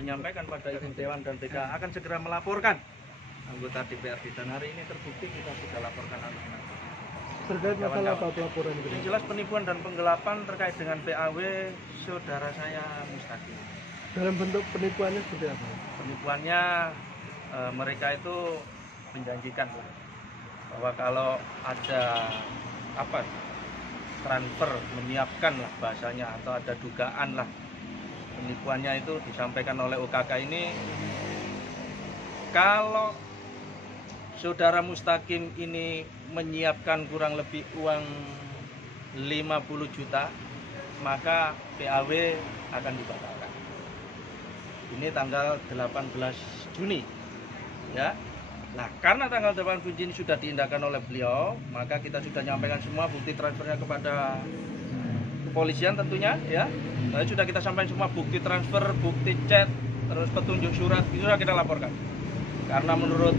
menyampaikan pada Ibu Dewan dan BK akan segera melaporkan anggota DPRD, dan hari ini terbukti kita sudah laporkan anak-anak. Terkait masalah apa pelaporan itu? Yang jelas penipuan dan penggelapan terkait dengan PAW saudara saya Mustaqim. Dalam bentuk penipuannya seperti apa? Penipuannya mereka itu menjanjikan bahwa kalau ada transfer, menyiapkan lah bahasanya, atau ada dugaan lah penipuannya itu disampaikan oleh OKK ini, kalau saudara Mustaqim ini menyiapkan kurang lebih uang 50 juta, maka PAW akan dibatalkan. Ini tanggal 18 Juni ya. Nah, karena tanggal 8 Juni sudah diindahkan oleh beliau, maka kita sudah nyampaikan semua bukti transfernya kepada kepolisian tentunya ya. Nah, sudah kita sampaikan semua bukti transfer, bukti chat, terus petunjuk surat, itu sudah kita laporkan. Karena menurut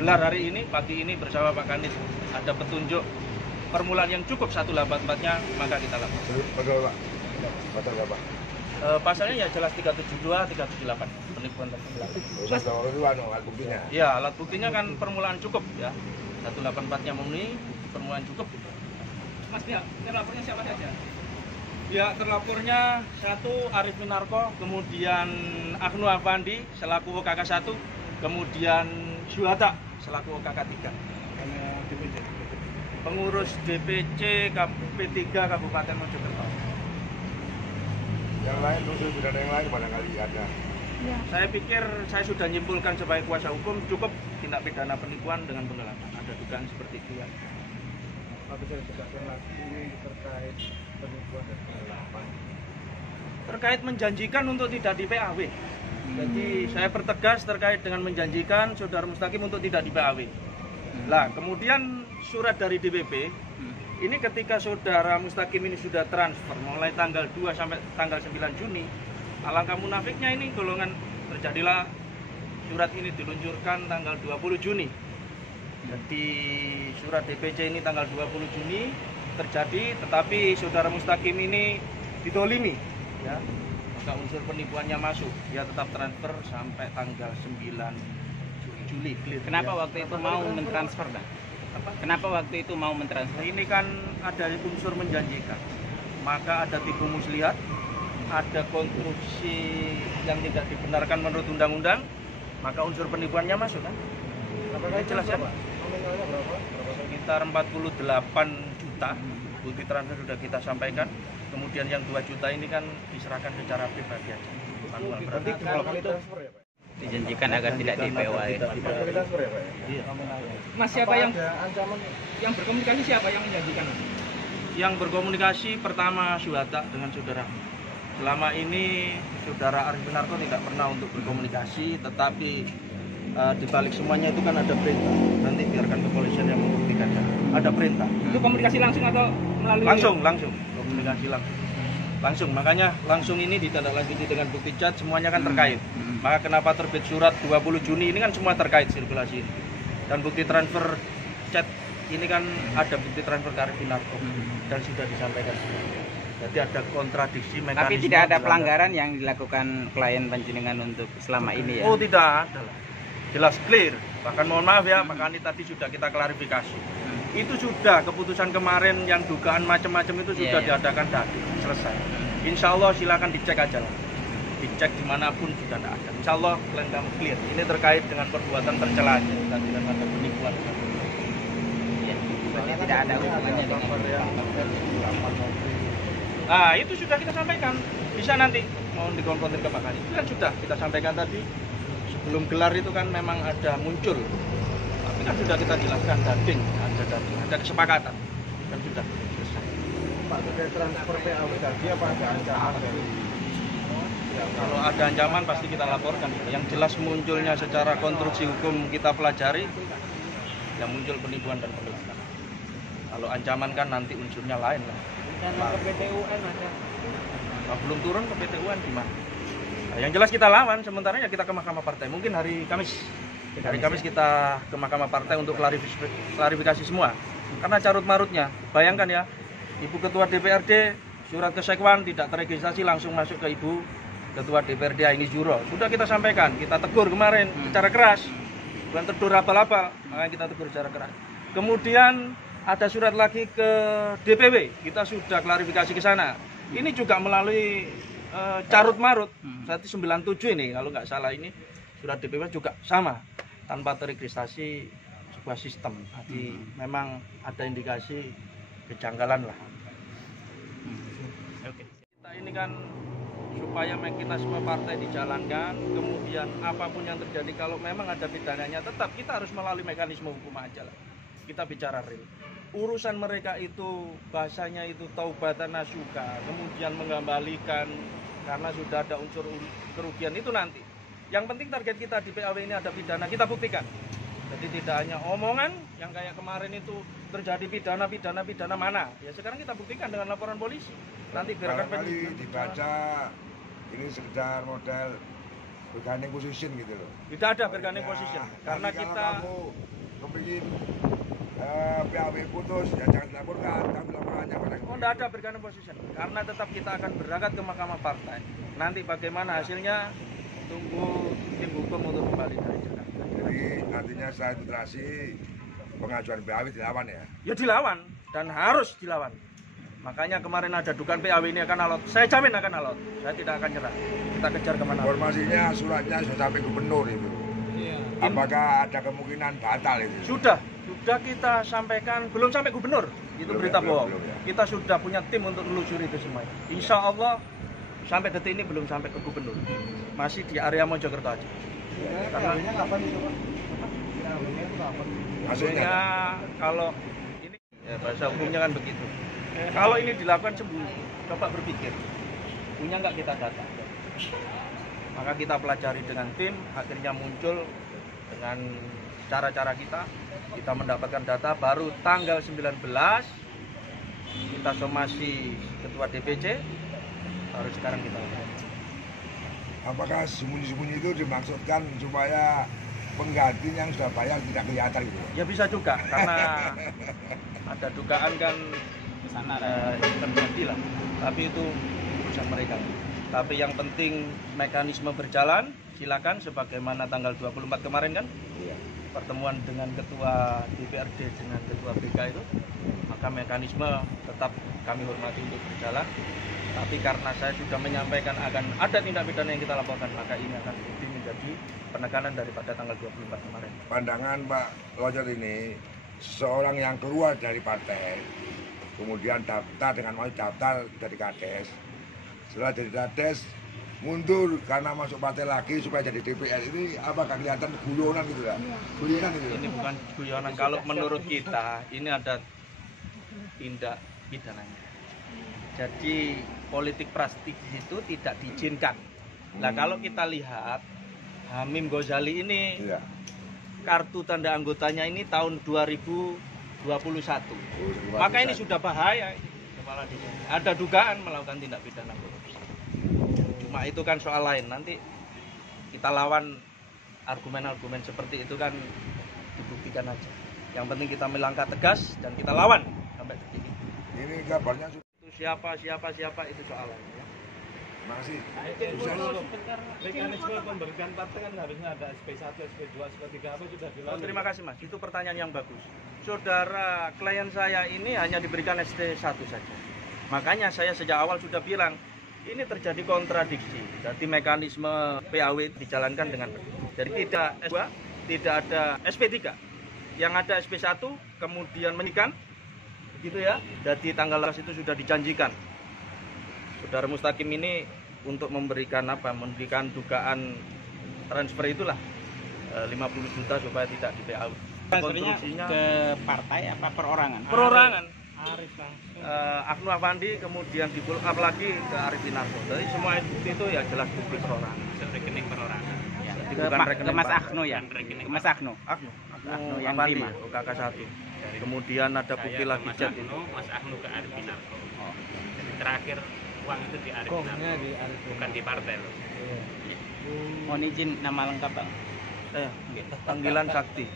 gelar hari ini, pagi ini bersama Pak Kanit, ada petunjuk permulaan yang cukup 184-nya, maka kita laporkan. Pasal apa? Pasalnya ya jelas 372, 378 penipuan dan penggelapan. Alat buktinya. Ya, alat buktinya kan permulaan cukup ya. 184-nya memenuhi, permulaan cukup. Mas, ya, terlapornya siapa saja? Ya, terlapornya satu Arif Minarko, kemudian Agnu Afandi selaku OKK 1, kemudian Syuhada selaku OKK 3. Pengurus DPC P3 Kabupaten Mojokerto. Yang lain sudah ada yang lain barangkali ada. Ya. Saya pikir saya sudah nyimpulkan sebagai kuasa hukum cukup tindak pidana penipuan dengan penggelapan. Ada dugaan seperti itu ya. Apa bisa ditegakkan lagi terkait penipuan dan penggelapan? Terkait menjanjikan untuk tidak di PAW. Jadi saya pertegas terkait dengan menjanjikan saudara Mustaqim untuk tidak di PAW. Lah, kemudian surat dari DPP ini ketika saudara Mustaqim ini sudah transfer mulai tanggal 2 sampai tanggal 9 Juni, alangkah munafiknya ini golongan terjadilah surat ini diluncurkan tanggal 20 Juni. Jadi surat DPC ini tanggal 20 Juni terjadi, tetapi saudara Mustaqim ini didolimi ya. Maka unsur penipuannya masuk, dia tetap transfer sampai tanggal 9 Juli. Kenapa waktu itu mau mentransfer, Bang? Kenapa waktu itu mau mentransfer? Ini kan ada unsur menjanjikan, maka ada tipu muslihat, ada konstruksi yang tidak dibenarkan menurut undang-undang, maka unsur penipuannya masuk kan? Ini jelas ya? Nominalnya berapa? Sekitar 48 juta, bukti transfer sudah kita sampaikan. Kemudian yang 2 juta ini kan diserahkan secara pribadi aja. Manual berarti Kalau kali transfer ya, Pak? Dijanjikan agar tidak di PAW. Kali transfer ya, Pak? Iya. Mas, siapa yang Ada ancaman? berkomunikasi, siapa yang menjanjikan? Yang berkomunikasi pertama Syuhada dengan saudara. Selama ini saudara Arif Minarko tidak pernah untuk berkomunikasi, tetapi di balik semuanya itu kan ada perintah. Nanti biarkan kepolisian yang membuktikan. Ada perintah. Itu komunikasi langsung atau melalui? Langsung komunikasi langsung. Makanya langsung ini ditindaklanjuti dengan bukti chat, semuanya kan terkait. Maka kenapa terbit surat 20 Juni ini kan semua terkait sirkulasi ini. Dan bukti transfer chat ini kan ada bukti transfer ke Arif Minarko dan sudah disampaikan. Jadi ada kontradiksi mekanisme. Tapi tidak ada pelanggaran yang dilakukan klien panjenengan untuk selama ini ya? Oh, tidak ada. Jelas clear. Bahkan mohon maaf ya, Pak Kanit tadi sudah kita klarifikasi. Itu sudah keputusan kemarin yang dugaan macam-macam itu sudah diadakan tadi, selesai. Insya Allah silakan dicek aja lah. Dicek dimanapun sudah tidak ada. Insya Allah klien kamu clear. Ini terkait dengan perbuatan tercela tadi dan ada penipuan. Berarti tidak ada hubungannya dengan Nah, itu sudah kita sampaikan. Bisa nanti mau dikonfrontir ke Pak Kanit. Itu kan sudah kita sampaikan tadi. Sebelum gelar itu kan memang ada muncul. Tapi kan sudah kita jelaskan ada kesepakatan. Dan sudah selesai. Pak, terkait transfer PAW tadi apa ada ancaman dari? Ya, kalau ada ancaman pasti kita laporkan. Yang jelas munculnya secara konstruksi hukum kita pelajari, yang muncul penipuan dan penggelapan. Kalau ancaman kan nanti unsurnya lain lah. Rencana ke PT UN ada? Nah, belum turun ke PT UN gimana? Nah, yang jelas kita lawan, sementara ya kita ke Mahkamah Partai. Mungkin hari Kamis. Hari Kamis kita ke Mahkamah Partai untuk klarifikasi semua. Karena carut marutnya, bayangkan ya, Ibu Ketua DPRD surat ke Sekwan tidak terregistrasi langsung masuk ke Ibu Ketua DPRD Aini Juro. Sudah kita sampaikan, kita tegur kemarin secara keras. Bukan tegur abal-abal, makanya kita tegur secara keras. Kemudian ada surat lagi ke DPW, kita sudah klarifikasi ke sana. Ini juga melalui carut marut, saat 97 ini kalau nggak salah, ini surat DPW juga sama, tanpa teregistrasi sebuah sistem. Jadi memang ada indikasi kejanggalan lah. Kita ini kan supaya mekanisme partai dijalankan, kemudian apapun yang terjadi kalau memang ada pidananya, tetap kita harus melalui mekanisme hukum aja lah. Kita bicara real. Urusan mereka itu bahasanya itu taubatan nasuka, kemudian mengembalikan karena sudah ada unsur kerugian itu nanti. Yang penting target kita di PAW ini ada pidana, kita buktikan. Jadi tidak hanya omongan yang kayak kemarin itu terjadi pidana mana. Ya sekarang kita buktikan dengan laporan polisi. Nanti biarkan barangkali dibaca ini sekedar model bargaining position gitu loh. Tidak ada bargaining position karena nanti kita kalau kamu kepingin PAW putus ya jangan dilaporkan, kami laporannya pada tidak ada bargaining position karena tetap kita akan berangkat ke Mahkamah Partai. Nanti bagaimana hasilnya tunggu tim hukum untuk kembali dari Jakarta. Jadi artinya setelah iterasi pengajuan PAW dilawan ya? Ya dilawan dan harus dilawan. Makanya kemarin ada dugaan PAW ini akan alot. Saya jamin akan alot. Saya tidak akan nyerah. Kita kejar kemana. Informasinya suratnya sudah sampai gubernur itu. Iya. Apakah ada kemungkinan batal itu? Sudah kita sampaikan, belum sampai gubernur. Itu Belum berita ya, bohong. belum ya. Kita sudah punya tim untuk menelusuri itu semua. Insya Allah sampai detik ini belum sampai ke gubernur. Masih di area Mojokerto aja. PAW-nya kapan itu Pak? PAW-nya itu kapan? Maksudnya kalau ini ya bahasa hukumnya kan begitu. Kalau ini dilakukan sembunyi, coba berpikir, punya nggak kita data? Maka kita pelajari dengan tim, akhirnya muncul dengan cara-cara kita mendapatkan data baru tanggal 19, kita somasi ketua DPC, baru sekarang kita lakukan. Apakah sembunyi-sembunyi itu dimaksudkan supaya pengganti yang sudah bayar tidak kelihatan gitu? Ya bisa juga, karena ada dugaan kan terjadi lah, tapi itu urusan mereka. Tapi yang penting mekanisme berjalan, silakan sebagaimana tanggal 24 kemarin kan, Iya. pertemuan dengan ketua DPRD dengan ketua BK itu, maka mekanisme tetap kami hormati untuk berjalan. Tapi karena saya sudah menyampaikan akan ada tindak pidana yang kita laporkan, maka ini akan menjadi penekanan daripada tanggal 24 kemarin. Pandangan Pak Lojot ini, seorang yang keluar dari partai, kemudian daftar dengan mau daftar dari Kades, setelah dari Kades mundur karena masuk partai lagi supaya jadi DPR, ini apakah kelihatan guyonan gitu ya? Guyonan gitu. Ini bukan guyonan, kalau menurut kita ini ada tindak pidananya. Jadi politik praktis itu tidak diizinkan. Nah kalau kita lihat Hamim Ghazali ini Iya. kartu tanda anggotanya ini tahun 2021. Oh, Maka ini sudah bahaya. Kepala desa. Ada dugaan melakukan tindak pidana korupsi. Cuma itu kan soal lain. Nanti kita lawan argumen-argumen seperti itu kan dibuktikan aja. Yang penting kita melangkah tegas dan kita lawan sampai detik ini. Ini kabarnya Itu siapa itu soal lain. Ya. masih Mekanisme pemberian partai kan harusnya ada SP1, SP2, SP3 apa sudah dilalui. Oh, terima kasih Mas, itu pertanyaan yang bagus. Saudara klien saya ini hanya diberikan SD1 saja. Makanya saya sejak awal sudah bilang, ini terjadi kontradiksi. Jadi mekanisme PAW dijalankan dengan benar. Jadi tidak S2, tidak ada SP3. Yang ada SP1, kemudian menikah, gitu ya. Jadi tanggal itu sudah dijanjikan. Saudara Mustaqim ini untuk memberikan dugaan transfer itulah 50 juta supaya tidak di PAW. Transfernya ke partai apa perorangan? Perorangan. Arif langsung. Agnu Afandi kemudian di pull up lagi ke Arif Winarko. Jadi semua itu ya jelas bukti perorangan. Rekening perorangan. Ya. Jadi Ke, bukan Pak- rekening ke Mas partai. Agno ya. Ke Mas Agno. Agnu yang Afandi, terima. kakak satu. Kemudian ada bukti lagi jet itu. Mas Agnu ke Arif Winarko. Jadi terakhir uang itu di Arif Kongnya Winarko, di Arif. bukan di partai loh. Iya. Mohon izin nama lengkap Bang. Panggilan Sakti.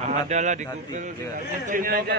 Adalah di Sakti, Google iya. izinnya aja